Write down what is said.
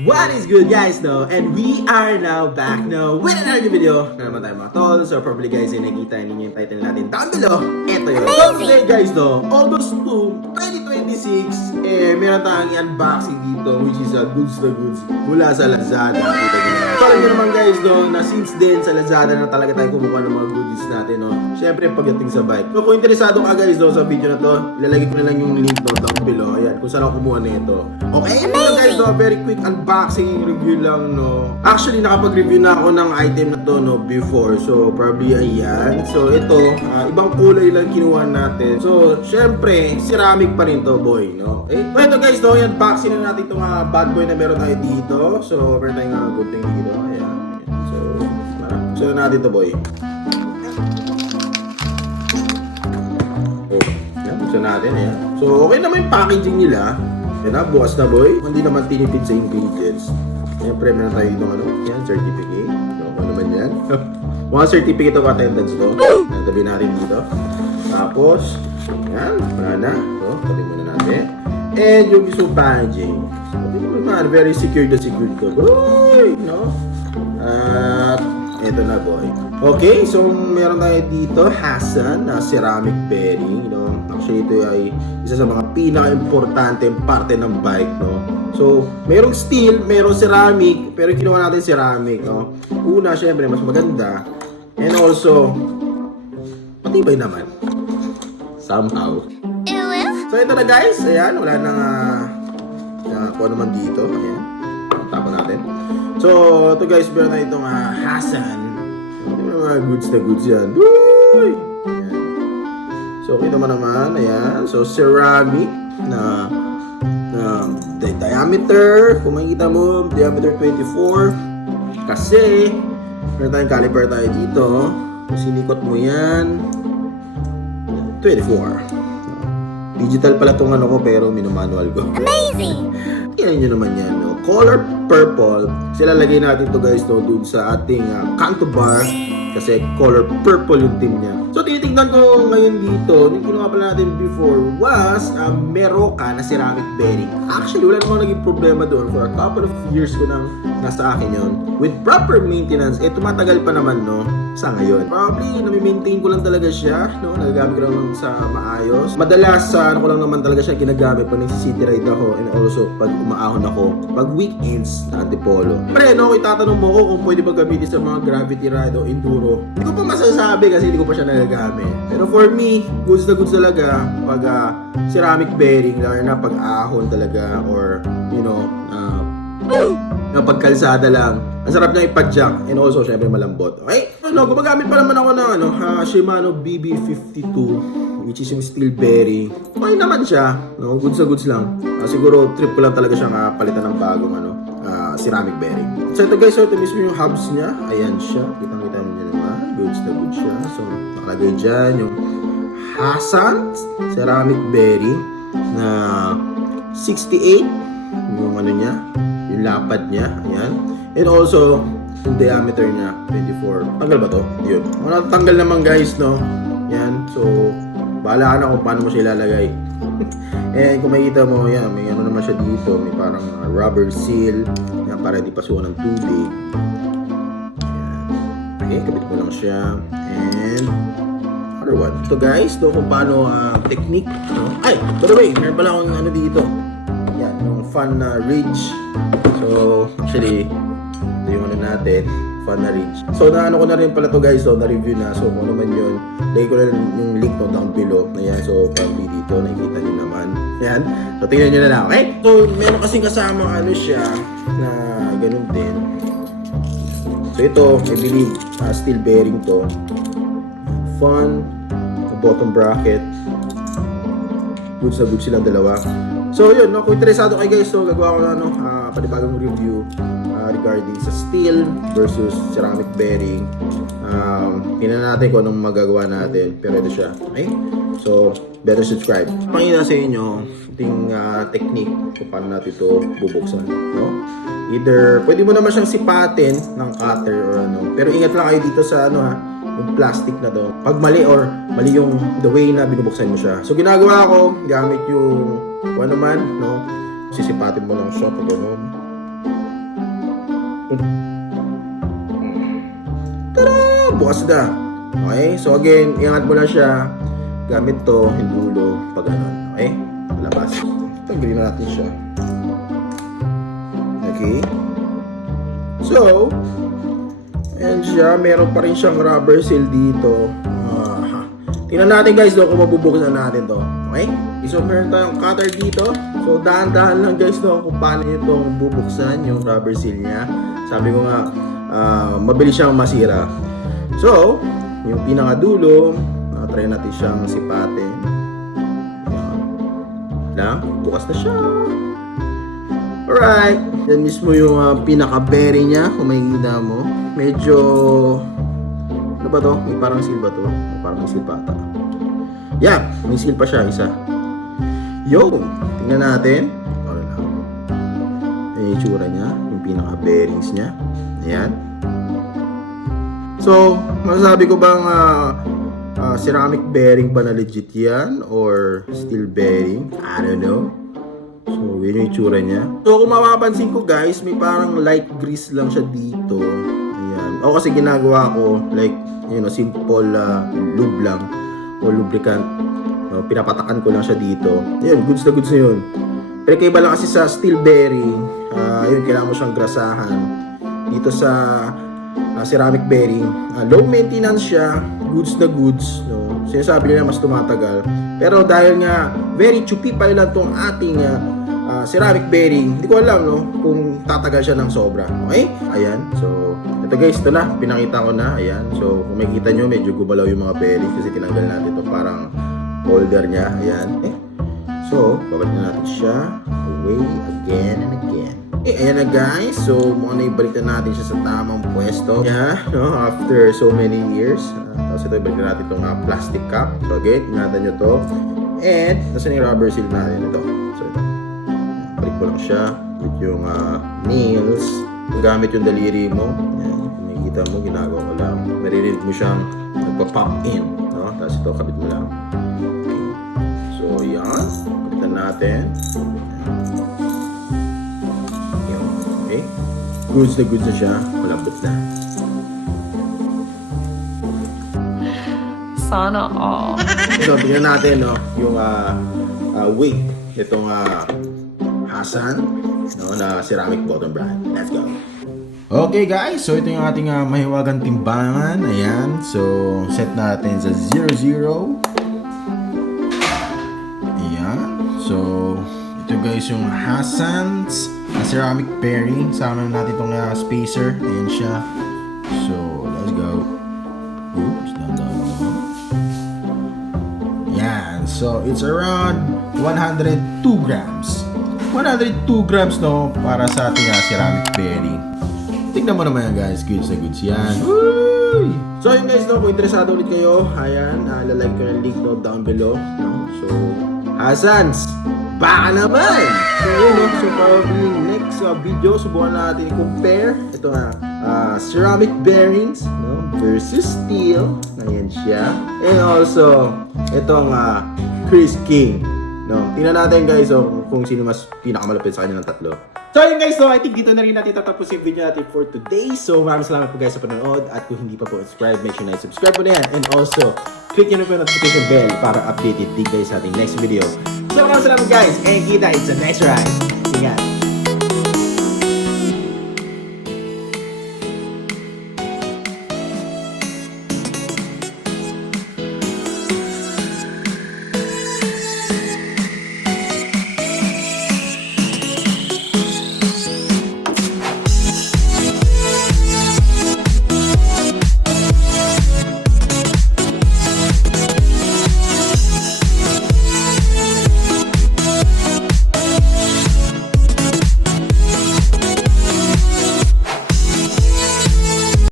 What is good guys, no? And we are now back now with another video na naman tayo mga tol. So probably guys, nakikita ninyo yung title natin down below. Ito yun. So today guys, no, August 2, 2026, meron tayong unboxing dito, which is goods na goods mula sa Lazada. Kita nyo. So alam nyo naman guys, no, na since din sa Lazada na talaga tayo kumukuha ng mga goodies natin, no. Siyempre pagdating sa bike. So kung interesado ka guys, no, sa video na to, ilalagay ko na lang yung link down below. Ayan, kung saan ako kumuha nito. Okay? Ito guys, no, very quick unboxing review lang, no. Actually, nakapag-review na ako ng item na to, no, before. So, probably ayan. So, ito, ibang kulay lang kinuha natin. So, syempre, ceramic pa rin to, boy, no. Okay? So, ito guys, no, unboxing na natin itong bad boy na meron tayo dito. So, meron tayong good thing dito. Ayan. So, so na natin to, boy. Oh, yan. So, natin, ayan. So, okay naman yung packaging nila. Yan na, bukas na boy. Hindi naman tinipid sa ingredients. Siyempre, meron tayo itong yan, certificate. So, ano naman yan? Mga certificate of attendance to. Yan, tabi natin dito. Tapos, yan, wala na. So, tabi muna natin. And yung mismo packaging. So, naman, very secure to boy, no? At, eto na boy. Okay, so meron tayo dito, Hassan, na ceramic bearing, no? Actually, ito ay isa sa mga pinaka-importante parte ng bike, no? So, merong steel, merong ceramic, pero kinuha natin ceramic, no? Una, syempre, mas maganda. And also, matibay naman. Somehow. So, ito na guys. Ayan, wala nang kung ano man dito. Ayan. Tapon natin. So, ito guys, meron tayo itong Hassan. Mga goods na goods yan. Uy! Ayan. So, kita mo naman, ayan. So, ceramic na diameter. Kung makikita mo, diameter 24. Kasi, meron tayong caliper tayo dito. Sinikot mo yan. 24. Digital pala itong ano ko, pero minumanual ko. Amazing! Tingnan nyo naman yan, no? Color purple. Kasi lalagay natin to guys, no, dun sa ating canto bar. Kasi color purple yung team niya. So, tinitignan ko ngayon dito, yung kinuha pala natin before was Meroka na ceramic bearing. Actually, wala namang naging problema doon. For a couple of years ko nang nasa akin yon. With proper maintenance, tumatagal pa naman, no, sa ngayon. Probably, nami-maintain ko lang talaga siya, no, nagagamit ko lang sa maayos. Madalas, ano ko lang naman talaga siya ginagamit pag nagsi-city ride ako and also pag umaahon ako, pag weekends na antipolo. Pre, no, itatanong mo ko kung pwede ba gamitin sa mga gravity ride o enduro. Hindi ko pa masasabi kasi hindi ko pa siya nagagamit. Pero for me, goods na goods talaga pag ceramic bearing, lalo na pag ahon talaga or, you know, na pagkalsada lang. Ang sarap niya ipa-jack and also syempre malambot. Okay? Ano, gumagamit pa naman ako ng Shimano BB52, which is yung steel bearing. Okay naman siya, no? Goods na goods lang. Siguro trip ko lang talaga siyang palitan ng bagong ceramic bearing. So ito guys, so ito mismo yung hubs niya. Ayan siya. Kitang-kita mo niyo naman. Goods na goods siya. So nakalagay dyan yung Hassan ceramic bearing na 68 yung ano niya, yung lapad niya. Ayan. And also yung diameter niya 24. Tanggal ba to? Yun. Tanggal naman guys, no? Yan. So bahala ka na kung paano mo siya ilalagay. And kung makikita mo, yan, may ano naman siya dito, may parang rubber seal, yan, para hindi pasukan ng tubig. Yan. Okay, kabit mo lang siya. And other one. So guys, do kung paano technique, no? Ay, by the way, meron pala akong ano dito. Yan, yung fan ridge. So, actually, ito yung ano natin, fan na ridge. So, naano ko na rin pala to guys, so na-review na. So, kung ano man yun, lagay ko na yung link to down below. Ayan, so, probably dito, nakikita nyo naman. Ayan, so, tingnan nyo na lang, okay? So, meron kasing kasama ano siya, na ganun din. So, ito, I believe, steel bearing to. Fan, bottom bracket. Goods na goods silang dalawa. So, yun, no? Kung interesado kayo guys, so, gagawa ko na, panibagong review regarding sa steel versus ceramic bearing. Tingnan natin kung anong magagawa natin, pero ito siya, okay? So, better subscribe. Pakita sa inyo yung technique kung paano natin ito bubuksan, no? Either, pwede mo naman siyang sipatin ng cutter or ano, pero ingat lang kayo dito sa yung plastic na to. Pag mali or mali yung the way na binubuksan mo siya. So, ginagawa ko, gamit yung kung ano man, no? Sisipatin mo lang siya pag gano'n. Tada! Bukas na. Okay? So again, iangat mo lang siya gamit to, yung dulo, pag ganun. Okay? Labas. Tanggalin na natin siya. Okay? So, ayan siya. Meron pa rin siyang rubber seal dito. Tingnan natin guys kung mabubuksan natin to. Okay? So, meron tayong cutter dito. So, dahan-dahan lang guys kung paano itong bubuksan yung rubber seal niya. Sabi ko nga, mabilis siyang masira. So, yung pinakadulo, try natin siyang sipatin. Lang, bukas na siya. Alright. Yan mismo yung pinaka-bearing niya. Kung makikita mo. Medyo... ano ba to? May parang seal ba to? Parang may seal pa ata. Yeah, may seal pa siya, isa. Yo! Tingnan natin. Ano lang. Ayan yung itsura niya. Yung pinaka-bearings niya. Ayan. So, masasabi ko bang ceramic bearing ba na legit yan? Or steel bearing? I don't know. So, yun yung itsura niya. So, kung mapapansin ko guys, may parang light grease lang siya dito. Ayan. O kasi ginagawa ko, like, simple lube lang o lubricant. Pinapatakan ko lang siya dito. Ayan, goods na yun. Pero kaiba lang kasi sa steel bearing, yun, kailangan mo siyang grasahan. Dito sa ceramic bearing, low maintenance siya, goods na goods. No? Sinasabi nila mas tumatagal. Pero dahil nga, very chupipay lang tong ating ceramic bearing, hindi ko alam no, kung tatagal siya ng sobra. Okay? Ayan. So, ito guys, ito na. Pinakita ko na. Ayan. So, kung makikita nyo, medyo gumalaw yung mga bearings kasi tinanggal natin ito. Parang holder niya. Ayan. So, babalik na natin siya. Away again and again. Ayan na guys. So, muna ibalik na natin siya sa tamang pwesto. Yeah. No? After so many years. Tapos ito, ibalik na natin itong plastic cap. So, again, ingatan nyo to. And, nasa yung rubber seal natin ito. So, ito. Balik mo lang siya with yung nails. Kung gamit yung daliri mo, yan, kung makikita mo, ginagawa ko lang. Maririnig mo siyang nagpa-pop in. No? Tapos ito, kabit mo lang. Okay. So, yan. Kabitan natin. Yan. Okay. Goods na siya. Malambot na. Sana all. So, tingnan natin, no, yung weight. Itong Hasan, no, na ceramic bottom brand. Let's go. Okay guys, so ito yung ating mahiwagang timbangan. Ayan, so set natin sa 0, 0. Ayan, so ito guys yung Hasan's ceramic bearing. Sama natin itong spacer. Ayan siya. So, let's go. Oops, down. Ayan, so it's around 102 grams. 102 grams no para sa ating ceramic bearing. Tignan mo naman yan guys, goods na goods yan. Woo! So yun guys, no, kung interesado ulit kayo, ayan, lalike ko yung link no, down below. No? So, Hasan's, baka naman! So yun, no? So probably next video, subukan natin i-compare ito ceramic bearings no, versus steel. Ayan siya. And also, itong Chris King. No, tingnan natin guys kung sino mas pinakamalapit sa kanya ng tatlo. So yun guys, so I think dito na rin natin tatapos yung video natin for today. So maraming salamat po guys sa panonood. At kung hindi pa po subscribe, make sure na subscribe po na yan. And also, click nyo na po yung notification bell para updated din guys sa ating next video. So maraming salamat guys. And kita, it's the next ride. Ingat.